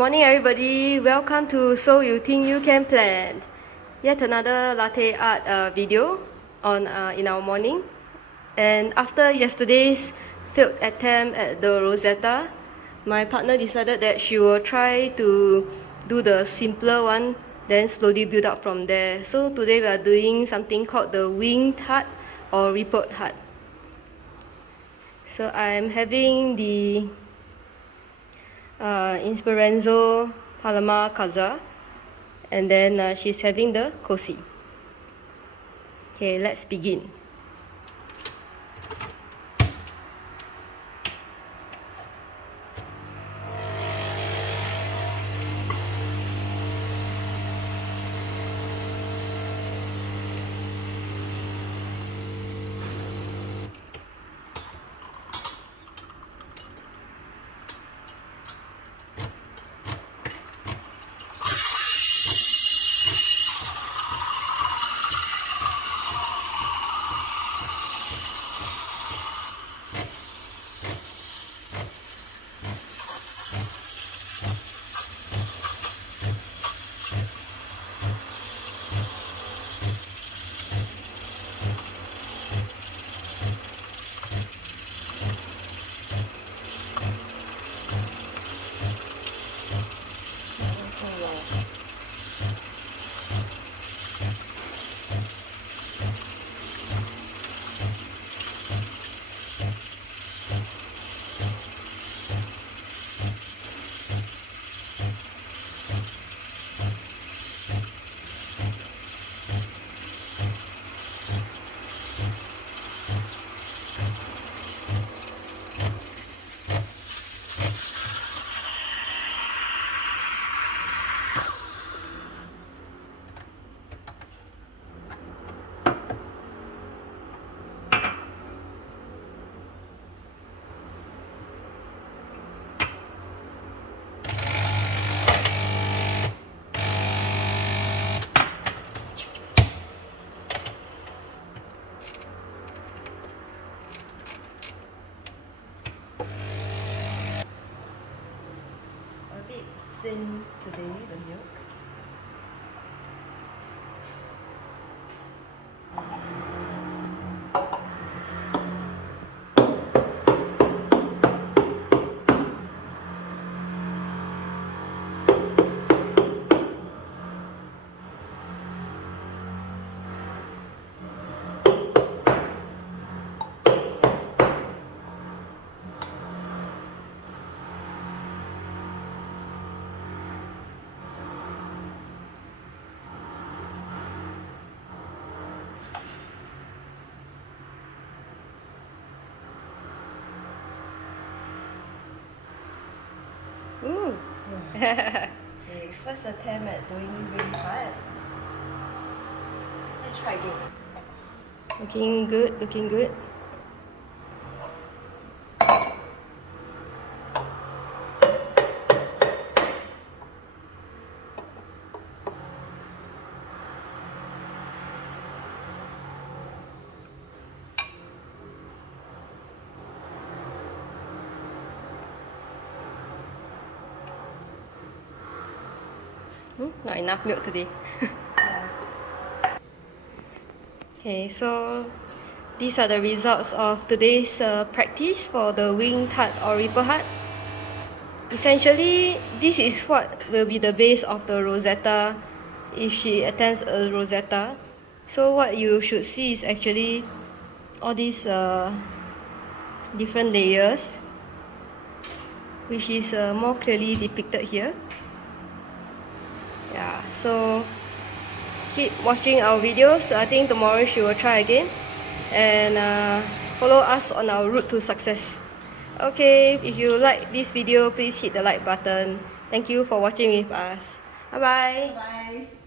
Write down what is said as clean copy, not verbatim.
morning everybody, welcome to So You Think You Can Plan. Yet another latte art video on in our morning. And after yesterday's failed attempt at the Rosetta, my partner decided that she will try to do the simpler one, then slowly build up from there. So today we are doing something called the winged heart or rippled heart. So I am having the Esperanzo Palama Casa, and then she's having the Cosi. Okay, let's begin. Thin today, the milk. Ooh! Okay, first attempt at doing wing heart. Let's try again. Looking good, looking good. Not enough milk today. Okay, so these are the results of today's practice for the winged heart or ripple heart. Essentially, this is what will be the base of the Rosetta if she attempts a Rosetta. So what you should see is actually all these different layers, which is more clearly depicted here. Yeah, so keep watching our videos. I think tomorrow she will try again, and follow us on our route to success. Okay, if you like this video, please hit the like button. Thank you for watching with us. Bye bye. Bye.